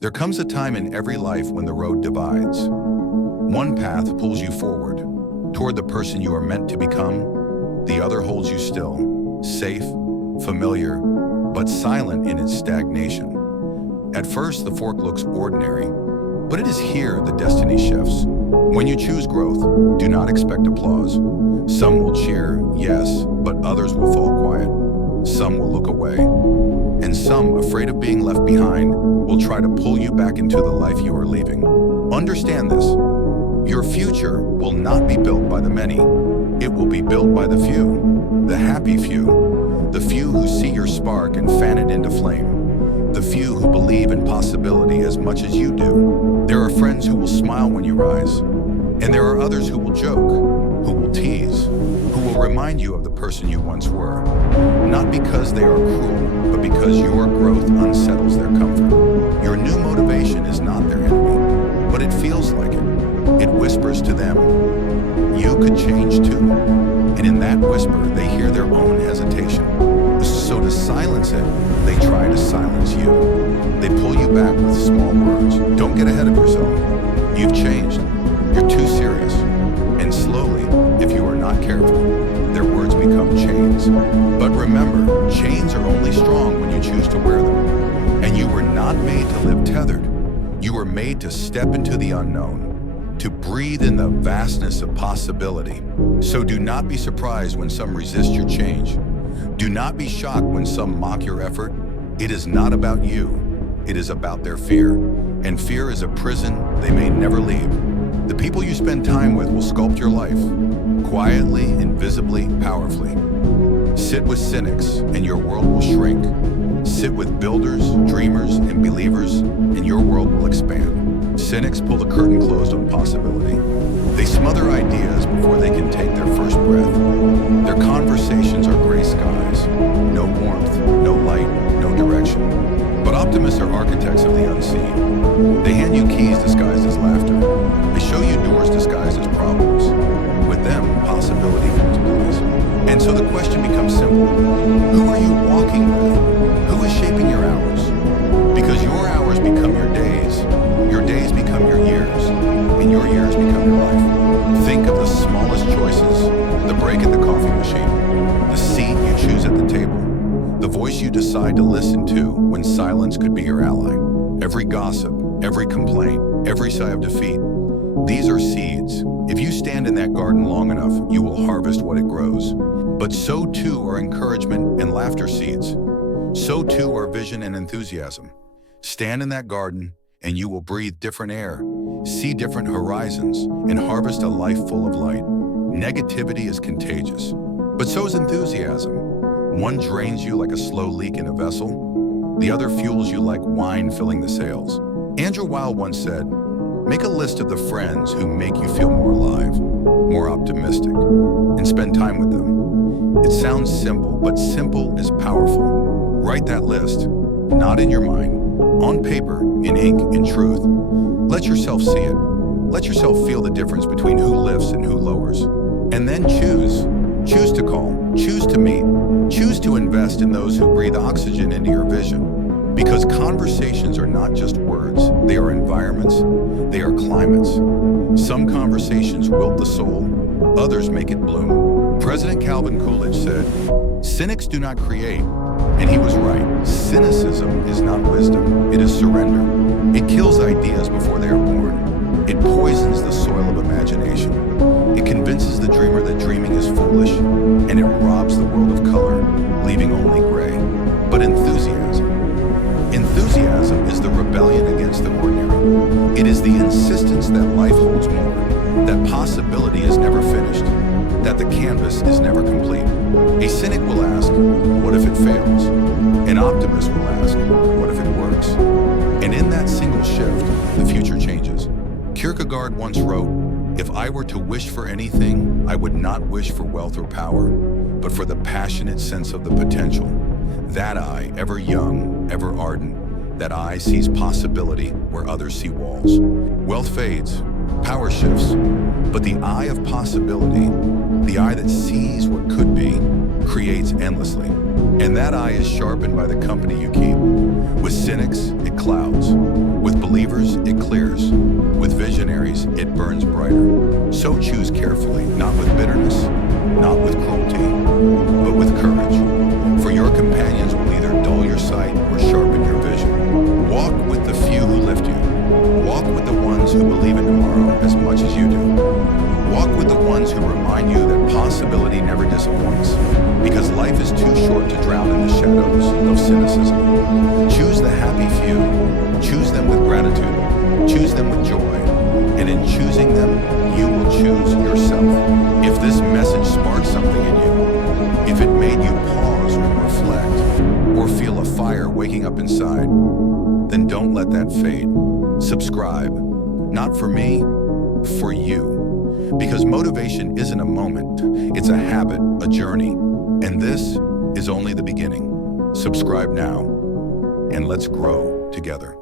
There comes a time in every life when the road divides. One path pulls you forward, toward the person you are meant to become. The other holds you still, safe, familiar, but silent in its stagnation. At first, the fork looks ordinary, but it is here the destiny shifts. When you choose growth, do not expect applause. Some will cheer, yes, but others will fall quiet. Some will look away. And some, afraid of being left behind, will try to pull you back into the life you are leaving. Understand this. Your future will not be built by the many. It will be built by the few, the happy few, the few who see your spark and fan it into flame, the few who believe in possibility as much as you do. There are friends who will smile when you rise, and there are others who will joke, who will tease, who will remind you of the person you once were, not because they are cruel, but because your growth unsettles their comfort. Your new motivation is not their enemy, but it feels like it. It whispers to them, you could change too. And in that whisper, they hear their own hesitation. So to silence it, they try to silence you. They pull you back with small words. Don't get ahead of yourself. You've changed. You're too serious. And slowly, if you are not careful, their words become chains. But remember, chains are only strong when you choose to wear them. And you were not made to live tethered. You were made to step into the unknown, to breathe in the vastness of possibility. So do not be surprised when some resist your change. Do not be shocked when some mock your effort. It is not about you. It is about their fear. And fear is a prison they may never leave. The people you spend time with will sculpt your life, quietly, invisibly, powerfully. Sit with cynics, and your world will shrink. Sit with builders, dreamers, and believers, and your world will expand. Cynics pull the curtain closed on possibility. They smother ideas before they can take their first breath. Their conversations are gray skies, no warmth, no light, no direction. But optimists are architects of the unseen. They hand you keys disguised as laughter. They show you doors disguised as problems. With them, possibility multiplies. And so the question becomes simple. Who are you walking with? Who is shaping your hours? Because your hours become your days become your years, and your years become your life. Think of the smallest choices, the break in the coffee machine, the seat you choose at the table, the voice you decide to listen to when silence could be your ally. Every gossip, every complaint, every sigh of defeat, these are seeds. If you stand in that garden long enough, you will harvest what it grows. But so too are encouragement and laughter seeds. So too are vision and enthusiasm. Stand in that garden, and you will breathe different air, see different horizons, and harvest a life full of light. Negativity is contagious, but so is enthusiasm. One drains you like a slow leak in a vessel. The other fuels you like wine filling the sails. Andrew Weil once said, make a list of the friends who make you feel more alive, more optimistic, and spend time with them. It sounds simple, but simple is powerful. Write that list, not in your mind, on paper, in ink, in truth. Let yourself see it. Let yourself feel the difference between who lifts and who lowers. And then choose. Choose to call. Choose to meet. Choose to invest in those who breathe oxygen into your vision. Because conversations are not just words. They are environments. They are climates. Some conversations wilt the soul. Others make it bloom. President Calvin Coolidge said, cynics do not create. And he was right. Cynicism is not wisdom. It is surrender. It kills ideas before they are born. It poisons the soil of imagination. It convinces the dreamer that dreaming is foolish, and it robs the world of color, leaving only gray. But enthusiasm is the rebellion against the ordinary. It is the insistence that life holds more, that possibility is never finished, that the canvas is never complete. A cynic will ask, what if it fails? An optimist will ask, what if it works? And in that single shift, the future changes. Kierkegaard once wrote, if I were to wish for anything, I would not wish for wealth or power, but for the passionate sense of the potential. That eye, ever young, ever ardent, that eye sees possibility where others see walls. Wealth fades, power shifts, but the eye of possibility, the eye that sees what could be, creates endlessly. And that eye is sharpened by the company you keep. With cynics, it clouds. With as much as you do. Walk with the ones who remind you that possibility never disappoints, because life is too short to drown in the shadows of cynicism. Choose the happy few. Choose them with gratitude. Choose them with joy. And in choosing them, you will choose yourself. If this message sparked something in you, if it made you pause and reflect, or feel a fire waking up inside, then don't let that fade. Subscribe. Not for me, for you. Because motivation isn't a moment, it's a habit, a journey. And this is only the beginning. Subscribe now, and let's grow together.